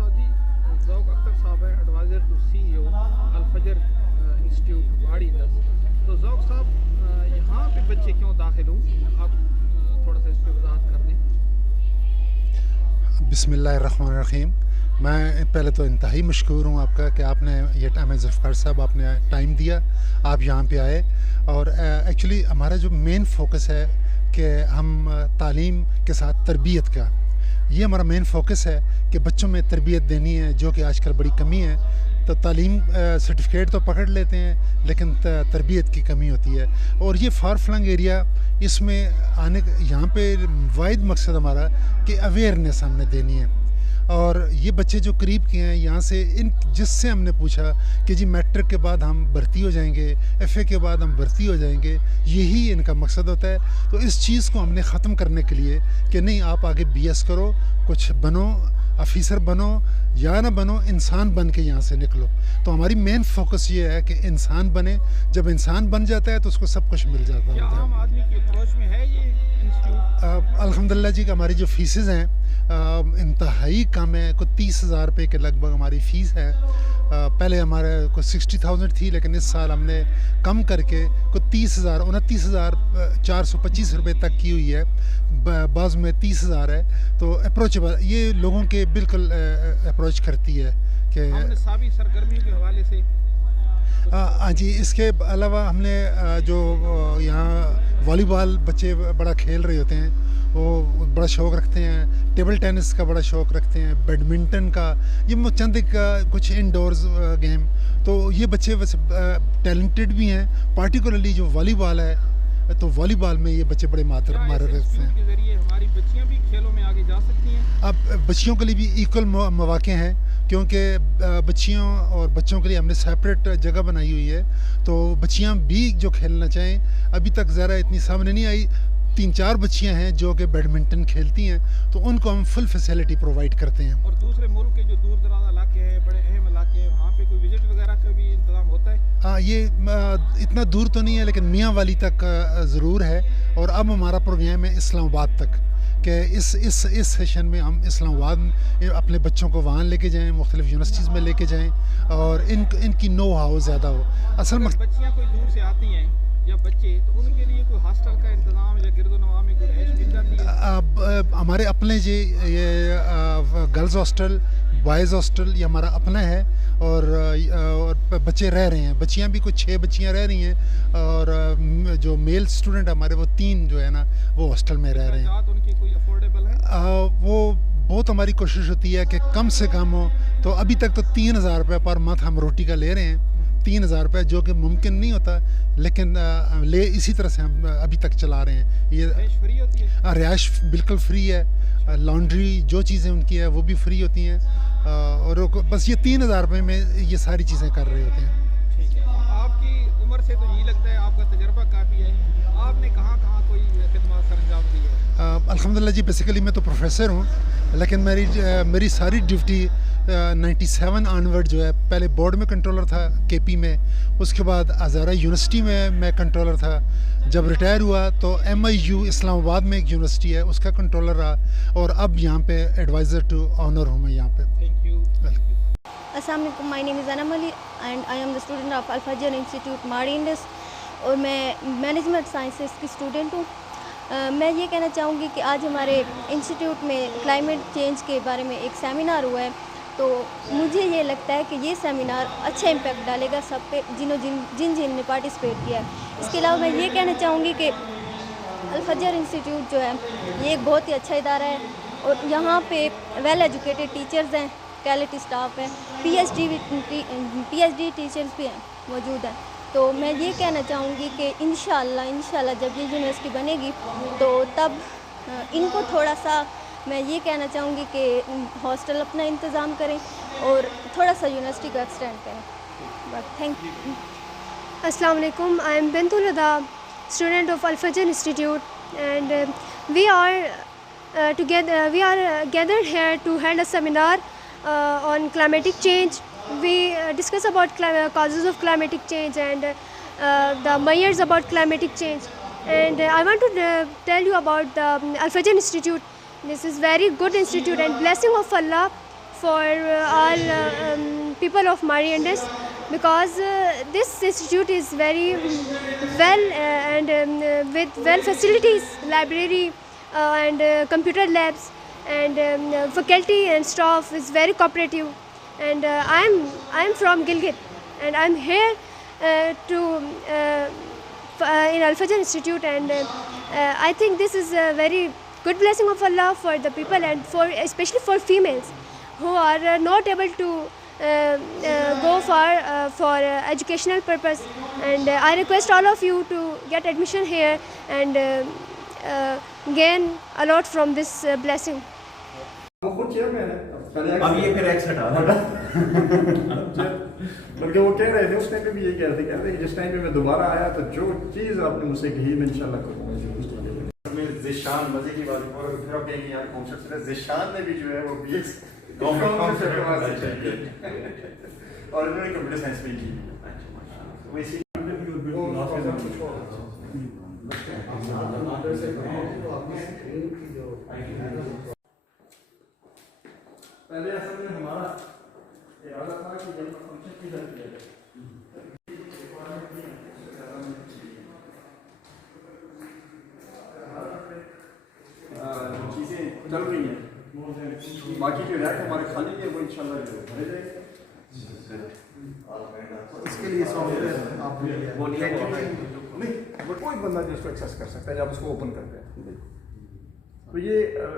صاحب جی، ذوق اختر صاحب ہیں ایڈوائزر ٹو CEO الفجر انسٹیٹیوٹ ماڑی انڈس. تو ذوق صاحب یہاں پہ بچے کیوں داخل ہوں، آپ تھوڑا سا اس پہ وضاحت کر دیں. بسم اللہ الرحمن الرحیم. میں پہلے تو انتہائی مشکور ہوں آپ کا کہ آپ نے یہ ٹائم ذوالفقار صاحب آپ نے ٹائم دیا، آپ یہاں پہ آئے. اور ایکچولی ہمارا جو مین فوکس ہے کہ ہم تعلیم کے ساتھ تربیت کا، یہ ہمارا مین فوکس ہے کہ بچوں میں تربیت دینی ہے، جو کہ آج کل بڑی کمی ہے. تو تعلیم سرٹیفکیٹ تو پکڑ لیتے ہیں لیکن تربیت کی کمی ہوتی ہے. اور یہ فار فلنگ ایریا، اس میں آنے یہاں پہ واحد مقصد ہمارا کہ اویئرنیس ہم نے دینی ہے. اور یہ بچے جو قریب کے ہیں یہاں سے، جس سے ہم نے پوچھا کہ جی میٹرک کے بعد ہم بھرتی ہو جائیں گے، FA کے بعد ہم بھرتی ہو جائیں گے، یہی ان کا مقصد ہوتا ہے. تو اس چیز کو ہم نے ختم کرنے کے لیے کہ نہیں، آپ آگے BS کرو، کچھ بنو، آفیسر بنو یا نہ بنو، انسان بن کے یہاں سے نکلو. تو ہماری مین فوکس یہ ہے کہ انسان بنے. جب انسان بن جاتا ہے تو اس کو سب کچھ مل جاتا ہے. کیا عام آدمی کی اپروچ میں ہے یہ انسٹیٹیوٹ؟ الحمدللہ جی کہ ہماری جو فیسز ہیں انتہائی کم ہے. کوئی 30,000 روپے کے لگ بھگ ہماری فیس ہے. پہلے ہمارے کوئی 60,000 تھی، لیکن اس سال ہم نے کم کر کے کوئی 30,000 29,425 روپے تک کی ہوئی ہے. بعض میں 30,000 ہے. تو اپروچیبل یہ لوگوں کے بالکل اپروچ کرتی ہے کہ ہم نے سابق سرگرمیوں کے حوالے سے. ہاں جی، اس کے علاوہ ہم نے جو یہاں والی بال بچے بڑا کھیل رہے ہوتے ہیں، وہ بڑا شوق رکھتے ہیں. ٹیبل ٹینس کا بڑا شوق رکھتے ہیں، بیڈمنٹن کا. یہ چند ایک کچھ انڈورز گیم. تو یہ بچے ویسے ٹیلنٹڈ بھی ہیں. پارٹیکولرلی جو والی بال ہے، تو والی بال میں یہ بچے بڑے ماہر رکھتے ہیں. کے ذریعے ہماری بچیاں بھی کھیلوں میں آگے جا سکتی ہیں. اب بچیوں کے لیے بھی ایکول مواقع ہیں، کیونکہ بچیوں اور بچوں کے لیے ہم نے سیپریٹ جگہ بنائی ہوئی ہے. تو بچیاں بھی جو کھیلنا چاہیں، ابھی تک ذرا اتنی سامنے نہیں آئی. 3-4 بچیاں ہیں جو کہ بیڈمنٹن کھیلتی ہیں، تو ان کو ہم فل فیسلٹی پرووائڈ کرتے ہیں. اور دوسرے ملک کے جو دور دراز علاقے ہیں، بڑے اہم علاقے ہیں، وہاں پہ کوئی وزٹ وغیرہ کا بھی انتظام ہوتا ہے؟ ہاں، یہ اتنا دور تو نہیں ہے لیکن میاں والی تک ضرور ہے. اور اب ہمارا پروگرام ہے اسلام آباد تک، کہ اس سیشن میں ہم اسلام آباد اپنے بچوں کو وہاں لے کے جائیں، مختلف یونیورسٹیز میں لے کے جائیں، اور ان کی نو ہاؤ زیادہ ہو. اصل بچیاں کوئی دور سے آتی ہیں یا بچے، تو ان کے لیے کوئی ہاسٹل کا انتظام یا گرد و نواح میں کوئی رہائش مل جاتی ہے؟ ہمارے اپنے جی یہ گرلز ہاسٹل، بوائز ہاسٹل یہ ہمارا اپنا ہے. اور بچے رہ رہے ہیں، بچیاں بھی کچھ 6 بچیاں رہ رہی ہیں. اور جو میل اسٹوڈنٹ ہمارے وہ 3 جو ہے نا وہ ہاسٹل میں رہ رہے ہیں. ان کی کوئی افورڈیبل ہے؟ وہ بہت ہماری کوشش ہوتی ہے کہ کم سے کم ہو. تو ابھی تک تو 3,000 روپے پر منتھ ہم روٹی کا لے رہے ہیں. 3,000 روپے جو کہ ممکن نہیں ہوتا، لیکن اسی طرح سے ہم ابھی تک چلا رہے ہیں. یہ رہائش فری ہوتی ہے؟ رہائش بالکل فری ہے. لانڈری جو چیزیں ان کی ہے وہ بھی فری ہوتی ہیں. اور بس یہ 3,000 روپے میں یہ ساری چیزیں کر رہے ہوتے ہیں. ٹھیک ہے. آپ کی عمر سے تو یہی لگتا ہے آپ کا تجربہ کافی ہے. آپ نے کہاں کہاں کوئی خدمات سر انجام دی ہے؟ الحمدللہ جی، بیسیکلی میں تو پروفیسر ہوں، لیکن میری ساری ڈیوٹی 97 آنورڈ جو ہے، پہلے بورڈ میں کنٹرولر تھا KP میں، اس کے بعد ہزارہ یونیورسٹی میں کنٹرولر تھا. جب ریٹائر ہوا تو MIU اسلام آباد میں ایک یونیورسٹی ہے، اس کا کنٹرولر رہا. اور اب یہاں پہ ایڈوائزر ٹو آنر ہوں میں یہاں پہ. Thank you. السلام علیکم. My name is Anam Ali and I am the student of Alfajr institute Mari Indus, اور میں مینجمنٹ سائنسز کی اسٹوڈنٹ ہوں. میں یہ کہنا چاہوں گی کہ آج ہمارے انسٹیٹیوٹ میں کلائمیٹ چینج کے بارے میں ایک سیمینار ہوا ہے. تو مجھے یہ لگتا ہے کہ یہ سیمینار اچھا امپیکٹ ڈالے گا سب پہ جن نے پارٹیسپیٹ کیا ہے. اس کے علاوہ میں یہ کہنا چاہوں گی کہ الفجر انسٹیٹیوٹ جو ہے یہ ایک بہت ہی اچھا ادارہ ہے، اور یہاں پہ ویل ایجوکیٹڈ ٹیچرز ہیں، کوالٹی اسٹاف ہے، PhD ٹیچرز بھی ہیں موجود ہیں. تو میں یہ کہنا چاہوں گی کہ انشاءاللہ جب یہ یونیورسٹی بنے گی تو تب ان کو تھوڑا سا، میں یہ کہنا چاہوں گی کہ ہاسٹل اپنا انتظام کریں اور تھوڑا سا یونیورسٹی کو ایکسٹینڈ کریں. بس تھینک یو. السلام علیکم. آئی ایم بنت الہدا, student of Al Fajr Institute, and we are gathered here to hold a seminar on climatic change. We discuss about causes of climatic change and the measures about climatic change. And I want to tell you about the Al Fajr Institute. This is very good institute and blessing of Allah. for all people of Mari Indus, because this institute is very well and with well facilities, library and computer labs, and faculty and staff is very cooperative. And I'm from Gilgit, and I'm here in Al Fajr Institute, and I think this is a very good blessing of Allah for the people, and especially for females who are not able to go for educational purpose. And I request all of you to get admission here and gain a lot from this blessing. اب یہ پھر x ہٹا بلکہ وہ کہہ رہے تھے اس time پہ بھی یہ کہہ رہے تھے کہ جس ٹائم پہ میں دوبارہ آیا تو جو چیز آپ نے مجھ سے کہی میں انشاءاللہ کروں گا. ذیشان مزے کی بات اور پھر آپ کہیں گے یار کون سا ذیشان نے بھی جو ہے وہ بی ایس گورنمنٹ سے اور انہوں نے کمپیوٹر سائنس میں کی. پہلے اصل میں ہمارا ارادہ تھا کہ جب فنکشن کی جاتی ہے چیزیں چل رہی ہیں, باقی جو ریک ہمارے خالی ہے وہ انشاءاللہ بھرے جائے گا. اس کے لیے سافٹ ویئر آپ نہیں کوئی بندہ جو اس کو ایکسیس کر سکتا ہے جب اس کو اوپن کرتے ہیں. تو یہ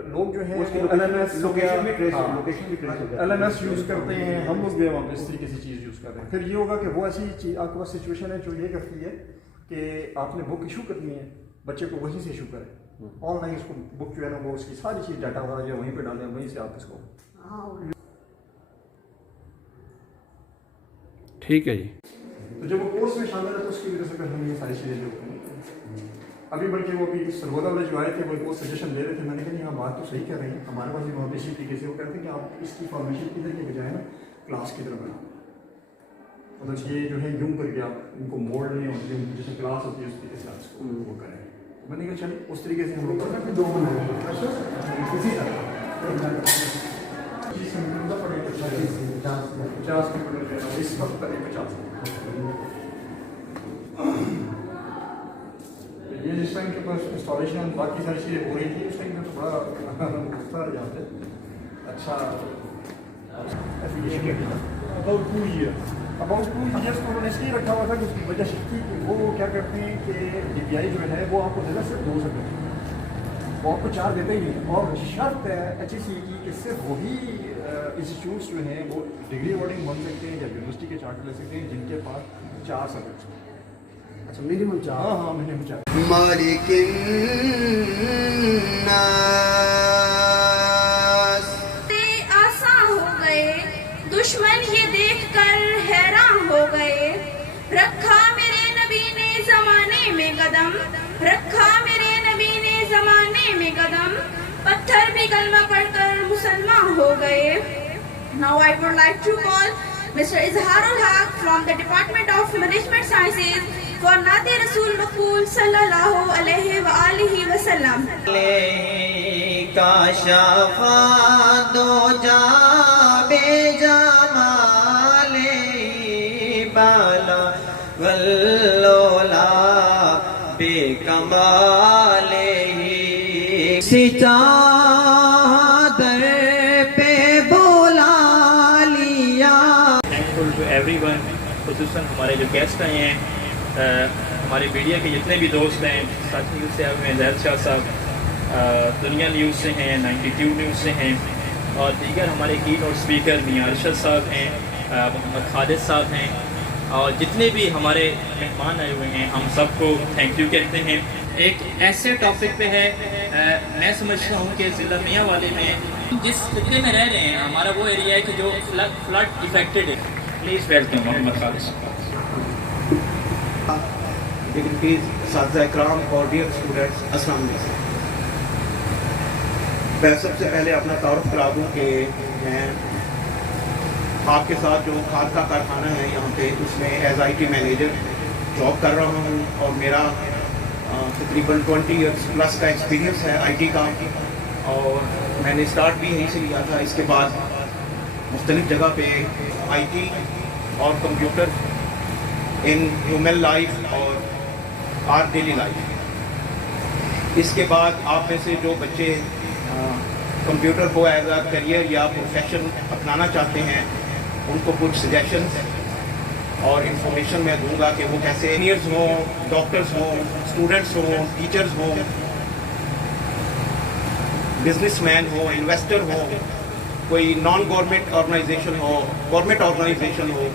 لوگ جو ہیں LMS یوز کرتے ہیں, ہم لوگ بھی وہاں پہ اس طریقے سے چیز یوز کر رہے ہیں. پھر یہ ہوگا کہ وہ ایسی چیز آپ کے پاس سچویشن ہے جو یہ کرتی ہے کہ آپ نے بک ایشو کرنی ہے, بچے کو وہیں سے ایشو کریں آن لائن, اس کو بک جو ہے نا وہ اس کی ساری چیز ڈاٹا وغیرہ جو وہیں پہ ڈالیں, وہیں سے آپ اس کو. ٹھیک ہے جی. تو جب وہ کورس میں شامل ہے تو اس کی وجہ سے پھر ہم یہ ساری چیزیں جو ابھی بلکہ وہ بھی سرگودا والے جو آئے تھے وہ سجیشن دے رہے تھے. میں نے کہا نہیں آپ بات تو صحیح کر رہے ہیں, ہمارے پاس بھی وہاں اسی طریقے سے وہ کہتے ہیں کہ آپ اس کی فارمیشن کدھر کے بجائے نا کلاس کی طرف بناؤ, مطلب یہ جو ہے یوں کر کے آپ ان کو موڑ لیں اور جیسے کلاس ہوتی ہے اس طریقے سے آپ اس کو وہ کریں. میں نے کہا چلیں اس طریقے سے ہم لوگ کرتے ہیں. 2 بنائے اسی طرح 50 اس وقت تک 50. یہ جس ٹائم کے پاس انسٹالیشن باقی ساری چیزیں ہو رہی تھی اس ٹائم میں تو بڑا تھا یہاں پہ اچھا اباؤٹ 2 ایئرس کو انہوں نے اس لیے رکھا ہوا تھا کہ اس کی وجہ تھی کہ وہ کیا کرتے ہیں کہ DPI جو ہے وہ آپ کو دینا صرف 2 سبجیکٹ, وہ آپ کو 4 دیتے ہی نہیں, اور شرط ہے HEC کی کہ صرف وہی انسٹیٹیوٹس جو ہیں وہ ڈگری اوارڈنگ بن سکتے ہیں یا یونیورسٹی کے چارٹر لے سکتے ہیں جن کے پاس 4 سبجیکٹس. اچھا منیمم 4. ہاں منیمم 4. مالک الناس آسان ہو گئے, دشمن یہ دیکھ کر حیران ہو گئے. رکھا میرے نبی نے زمانے میں قدم, رکھا میرے نبی نے زمانے میں قدم, پتھر بھی کلمہ پڑھ کر مسلمان ہو گئے. Now I would like to call Mr. Izharul Haq from the Department of Management Sciences for Nadi Rasul Maqbool sallallahu alayhi wa alihi wa sallam. کا شفا دو جا بے جمال بالا واللولا بے کمال سجادر پہ بولا لیا. تھینکفل ٹو ایوری ون, خصوصاً ہمارے جو گیسٹ آئے ہیں, ہمارے میڈیا کے جتنے بھی دوست ہیں, سچ نیوز سے ہیں زید شاہ صاحب, دنیا نیوز سے ہیں, 92 نیوز سے ہیں, اور دیگر ہمارے کی نوٹ اسپیکر میاں ارشد صاحب ہیں, محمد خالد صاحب ہیں, اور جتنے بھی ہمارے مہمان آئے ہوئے ہیں ہم سب کو تھینک یو کہتے ہیں. ایک ایسے ٹاپک پہ ہے, میں سمجھتا ہوں کہ ضلع میاں والے میں جس خطے میں رہ رہے ہیں ہمارا وہ ایریا ہے کہ جو فلڈ افیکٹڈ ہے. پلیز ویلکم محمد خالد صاحب. اساتذہ اکرام اور ڈیئر اسٹوڈنٹس, السلام علیکم. میں سب سے پہلے اپنا تعارف کرا دوں کہ میں آپ کے ساتھ جو کھاد کا کارخانہ ہے یہاں پہ اس میں ایز IT مینیجر جاب کر رہا ہوں, اور میرا تقریباً 20 ایئرس پلس کا ایکسپیرینس ہے IT کا, اور میں نے اسٹارٹ بھی یہیں سے لیا تھا. اس کے بعد مختلف جگہ پہ آئی ٹی اور کمپیوٹر ان ہیومن لائف اور آر ڈیلی لائف. اس کے بعد آپ میں سے جو بچے کمپیوٹر کو ایز اے کریئر یا پروفیشن اپنانا چاہتے ہیں ان کو کچھ سجیشنز اور انفارمیشن میں دوں گا کہ وہ کیسے انجینئرز ہوں, ڈاکٹرز ہوں, اسٹوڈنٹس ہوں, ٹیچرز ہوں, بزنس مین ہوں, انویسٹر ہوں, کوئی نان گورنمنٹ آرگنائزیشن ہو, گورنمنٹ آرگنائزیشن ہو,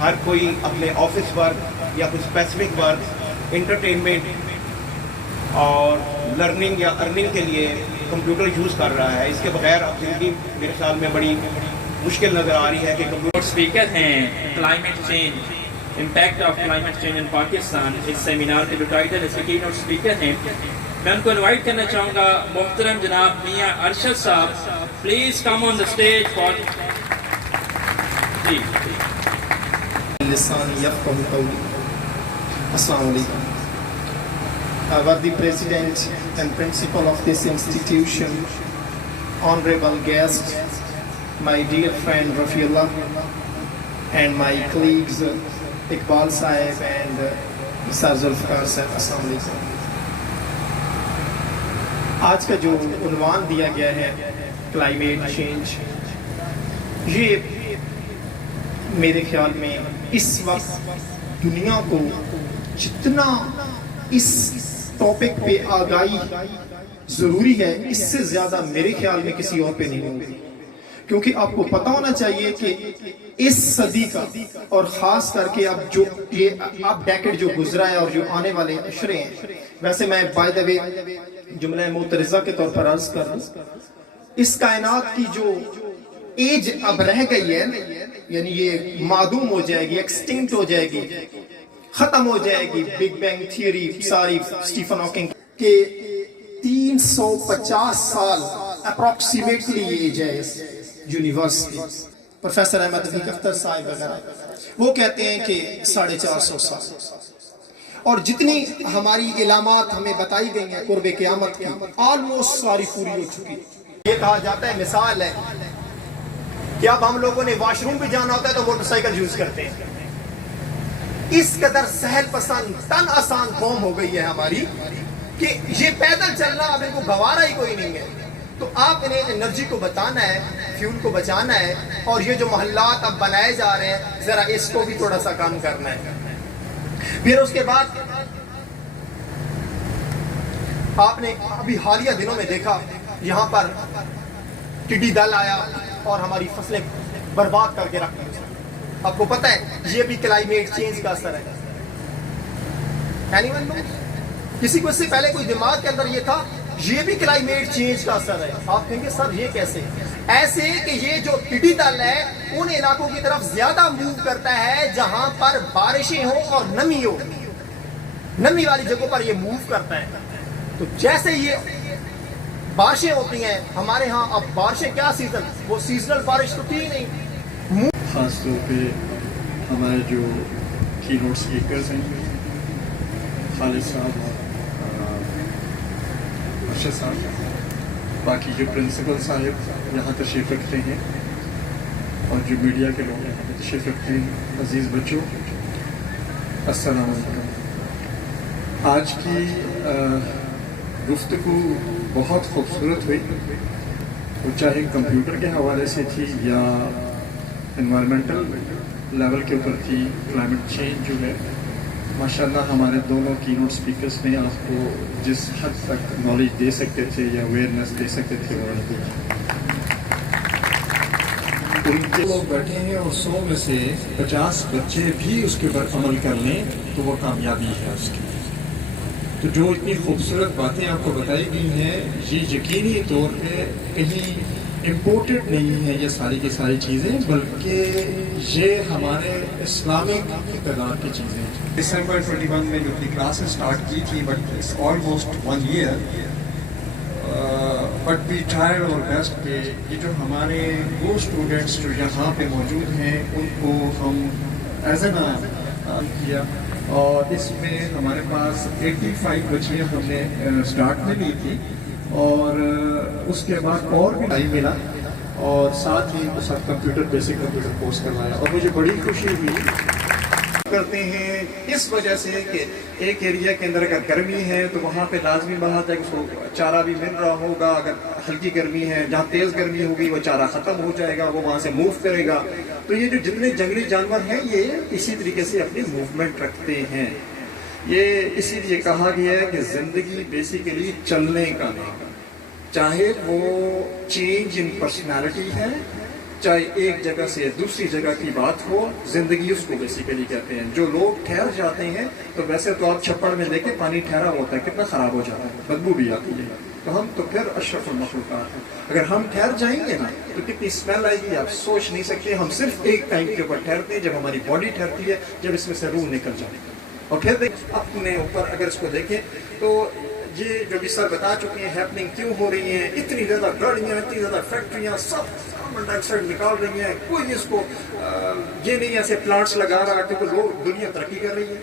ہر کوئی اپنے آفس ورک یا کوئی اسپیسیفک ورک, انٹرٹینمنٹ اور لرننگ یا ارننگ کے لیے کمپیوٹر یوز کر رہا ہے. اس کے بغیر اب زندگی میرے خیال میں بڑی مشکل نظر آ رہی ہے کہ کمپیوٹر. اسپیکر ہیں climate change, impact of climate change in Pakistan. اس سیمینار کے جو ٹائٹل اس کے کی نوٹ اسپیکر ہیں, میں ان کو انوائٹ کرنا چاہوں گا محترم جناب Mian Arshad Sahib. Please come on the stage for ji. لسان یفقهوا قولی. السلام علیکم. Worthy President and Principal of this institution, honorable guest, my dear friend Rafiullah, and my colleagues Iqbal Sahib and Sir Zulfikar Sahib, Assalamu alaikum. آج کا جو عنوان دیا گیا ہے کلائمیٹ چینج, یہ میرے خیال میں اس وقت دنیا کو جتنا اس ٹاپک پہ آگاہی ضروری ہے اس سے زیادہ میرے خیال میں کسی اور پہ نہیں ہوگی, کیونکہ آپ کو پتہ ہونا چاہیے کہ اس صدی کا اور خاص کر کے اب جو یہ اب ڈیکیڈ جو گزرا ہے اور جو آنے والے عشرے ہیں, ویسے میں بائی دا وے جملہ معترضہ کے طور پر عرض کر رہا ہوں, اس کائنات کی جو ایج اب رہ گئی ہے یعنی یہ معدوم ہو جائے گی, ایکسٹنکٹ ہو جائے گی, ختم ہو جائے گی. بگ بینگ تھیوری ساری اسٹیفن ہاکنگ کے 350 سال اپروکسیمیٹلی ایج ہے اس یونیورس کی. پروفیسر احمد رفیق اختر صاحب وغیرہ وہ کہتے ہیں کہ 450 سال, اور جتنی ہماری علامات ہمیں بتائی گئی ہیں قرب قیامت کی آلموسٹ ساری پوری ہو چکی. یہ کہا جاتا ہے, مثال ہے کہ اب ہم لوگوں نے واش روم بھی جانا ہوتا ہے تو موٹر سائیکل یوز کرتے ہیں. اس قدر سہل پسند تن آسان قوم ہو گئی ہے ہماری کہ یہ پیدل چلنا اب ان کو گوارا ہی کوئی نہیں ہے. تو آپ انہیں انرجی کو بچانا ہے, فیول کو بچانا ہے, اور یہ جو محلات اب بنائے جا رہے ہیں ذرا اس کو بھی تھوڑا سا کام کرنا ہے. پھر اس کے بعد آپ نے ابھی حالیہ دنوں میں دیکھا یہاں پر ٹڈی دل آیا اور ہماری فصلیں برباد کر کے رکھ دی. آپ کو پتہ ہے یہ بھی کلائمیٹ چینج کا اثر ہے. کسی کو اس سے پہلے کوئی دماغ کے اندر یہ تھا یہ بھی کلائمیٹ چینج کا اثر ہے. آپ کہیں گے سر یہ کیسے؟ ایسے کہ یہ جو ٹڈی دل ہے ان علاقوں کی طرف زیادہ موو کرتا ہے جہاں پر بارشیں ہوں اور نمی ہو, نمی والی جگہوں پر یہ موو کرتا ہے. تو جیسے یہ بارشیں ہوتی ہیں ہمارے ہاں, اب بارشیں کیا سیزن, وہ سیزنل بارش تو تھی نہیں. خاص طور پہ ہمارے جو کی نوٹ اسپیکرز ہیں خالد صاحب, ارشد صاحب, باقی جو پرنسپل صاحب یہاں تشریف رکھتے ہیں, اور جو میڈیا کے لوگ یہاں تشریف رکھتے ہیں, عزیز بچوں السلام علیکم. آج کی گفتگو بہت خوبصورت ہوئی, وہ چاہے کمپیوٹر کے حوالے سے تھی یا انوائرمنٹل لیول کے اوپر تھی. کلائمیٹ چینج جو ہے ماشاءاللہ ہمارے دونوں کی نوٹ اسپیکرز نے آپ کو جس حد تک نالج دے سکتے تھے یا اویئرنیس دے سکتے تھے وہ لوگ بیٹھے ہیں, اور 100 میں سے 50 بچے بھی اس کے اوپر عمل کر لیں تو وہ کامیابی ہے اس کی. تو جو اتنی خوبصورت باتیں آپ کو بتائی گئی ہیں یہ یقینی طور پہ کہیں امپورٹڈ نہیں ہے یہ ساری کی ساری چیزیں, بلکہ یہ ہمارے اسلامک اقتدار کی چیزیں ہیں. دسمبر 21 میں جو اپنی کلاسز اسٹارٹ کی تھی, but it's almost 1 year, but we try our best کہ یہ جو ہمارے وہ اسٹوڈنٹس جو یہاں پہ موجود ہیں ان کو ہم ایز این کیا, اور اس میں ہمارے پاس 85 بچیاں ہم نے اسٹارٹ میں لی تھی, اور اس کے بعد اور بھی ٹائم ملا, اور ساتھ ہی ان کے ساتھ بیسک کمپیوٹر کورس کروایا اور مجھے بڑی خوشی ہوئی کرتے ہیں اس وجہ سے کہ ایک ایریا کے اندر اگر گرمی ہے تو وہاں پہ لازمی بات ہے کہ اس کو چارہ بھی مل رہا ہوگا. اگر ہلکی گرمی ہے, جہاں تیز گرمی ہوگی وہ چارہ ختم ہو جائے گا, وہ وہاں سے موو کرے گا. تو یہ جو جتنے جنگلی جانور ہیں یہ اسی طریقے سے اپنی موومنٹ رکھتے ہیں. یہ اسی لیے کہا گیا ہے کہ زندگی بیسیکلی چلنے کا نام, چاہے وہ چینج ان پرسنالٹی ہے, چاہے ایک جگہ سے دوسری جگہ کی بات ہو, زندگی اس کو بیسیکلی کہتے ہیں. جو لوگ ٹھہر جاتے ہیں تو ویسے تو آپ چھپڑ میں دیکھیں پانی ٹھہرا ہوتا ہے کتنا خراب ہو جاتا ہے, بدبو بھی آتی ہے. تو ہم تو پھر اشرف المخلوقات ہیں. اگر ہم ٹھہر جائیں گے نا تو کتنی اسمیل آئے گی آپ سوچ نہیں سکتے. ہم صرف ایک ٹائم کے اوپر ٹھہرتے ہیں جب ہماری باڈی ٹھہرتی ہے, جب اس میں سے روح نکل جاتی ہے. اور پھر اپنے اوپر اگر اس کو دیکھیں تو یہ جو بھی سر بتا چکے ہیں ہیپننگ کیوں ہو رہی ہیں, اتنی زیادہ گاڑیاں, اتنی زیادہ فیکٹریاں, سب کاربن ڈائی آکسائڈ نکال رہی ہیں. کوئی اس کو یہ نہیں ایسے پلانٹس لگا رہا کیونکہ لوگ دنیا ترقی کر رہی ہے,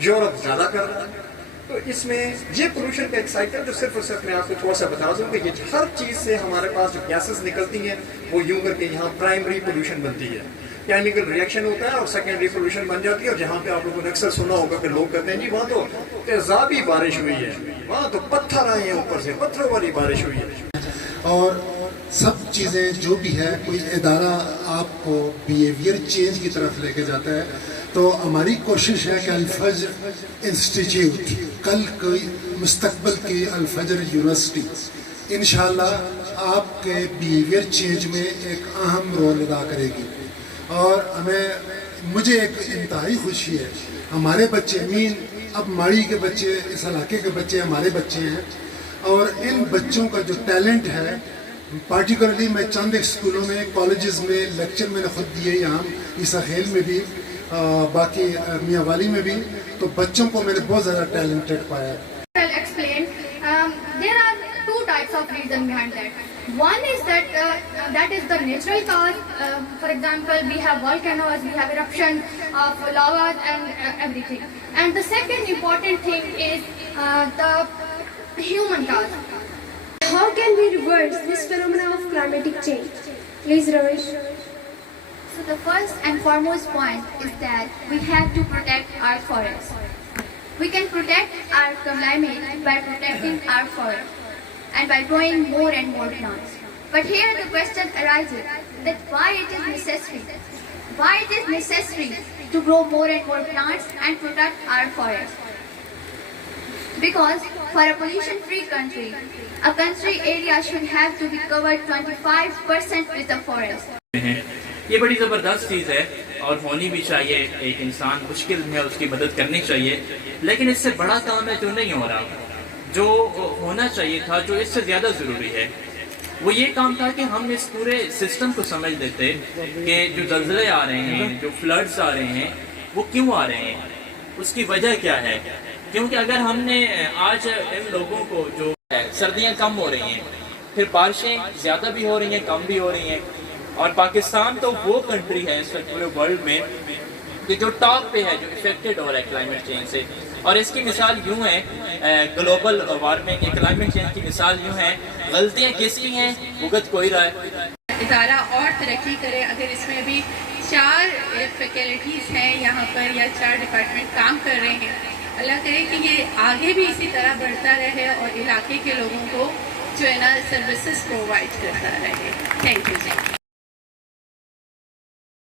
یورپ زیادہ کر رہا ہے. تو اس میں یہ پولوشن کا ایک سائیکل جو صرف اور صرف میں آپ کو تھوڑا سا بتا دوں کہ یہ ہر چیز سے ہمارے پاس جو گیسز نکلتی ہیں وہ یوں کر کے یہاں پرائمری پولوشن بنتی ہے, کیمیکل ریئیکشن ہوتا ہے اور سیکنڈری پولوشن بن جاتی ہے. اور جہاں پہ آپ لوگوں نے اکثر سنا ہوگا کہ لوگ کہتے ہیں جی وہاں تو تیزابی بارش ہوئی ہے, وہاں تو پتھر آئے ہیں اوپر سے, پتھروں والی بارش ہوئی ہے. اور سب چیزیں جو بھی ہے, کوئی ادارہ آپ کو بیہیویئر چینج کی طرف لے کے جاتا ہے تو ہماری کوشش ہے کہ الفجر انسٹیٹیوٹ کل کوئی مستقبل کی الفجر یونیورسٹی انشاءاللہ آپ کے بیہیویئر چینج میں ایک اہم رول ادا کرے گی. اور مجھے ایک انتہائی خوشی ہے, ہمارے بچے اب ماڑی کے بچے, اس علاقے کے بچے ہمارے بچے ہیں, اور ان بچوں کا جو ٹیلنٹ ہے پارٹیکولرلی میں چند اسکولوں میں, کالجز میں لیکچر میں نے خود دیے, یہاں عیسیٰ خیل میں بھی, باقی میاں والی میں بھی, تو بچوں کو میں نے بہت زیادہ ٹیلنٹڈ پایا. There are two types of reason behind that. One is that is the natural cause. For example, we have volcanoes, we have eruption of lava and everything. And the second important thing is the human cause. How can we reverse this phenomenon of climatic change? Please, Ramesh. So the first and foremost point is that we have to protect our forests. We can protect our climate by protecting our forest and by growing more and more plants. But here the question arises that why it is necessary. Why it is necessary to grow more and more plants and protect our forest? Because for a pollution-free country, a country area should have to be covered 25% with the forest. یہ بڑی زبردست چیز ہے اور ہونی بھی چاہیے. ایک انسان مشکل میں اس کی مدد کرنی چاہیے, لیکن اس سے بڑا کام ہے جو نہیں ہو رہا. جو ہونا چاہیے تھا, جو اس سے زیادہ ضروری ہے, وہ یہ کام تھا کہ ہم اس پورے سسٹم کو سمجھ لیتے کہ جو زلزلے آ رہے ہیں, جو فلڈز آ رہے ہیں, وہ کیوں آ رہے ہیں, اس کی وجہ کیا ہے. کیونکہ اگر ہم نے آج ان لوگوں کو جو سردیاں کم ہو رہی ہیں, پھر بارشیں زیادہ بھی ہو رہی ہیں, کم بھی ہو رہی ہیں, اور پاکستان تو وہ کنٹری ہے اس وقت پورے ورلڈ میں کہ جو ٹاپ پہ ہے, جو افیکٹڈ ہو رہا ہے کلائمیٹ چینج سے. اور اس کی مثال یوں ہے, گلوبل وارمنگ, کلائمیٹ چینج کی مثال یوں ہے, غلطیاں کس کی ہیں, بھگت کوئی رہا ہے. ادارہ اور ترقی کرے. اگر اس میں بھی 4 فیکلٹیز ہیں یہاں پر یا 4 ڈپارٹمنٹ کام کر رہے ہیں, اللہ کرے کہ یہ آگے بھی اسی طرح بڑھتا رہے اور علاقے کے لوگوں کو جو ہے نا سروسز پرووائڈ کرتا رہے. Thank you.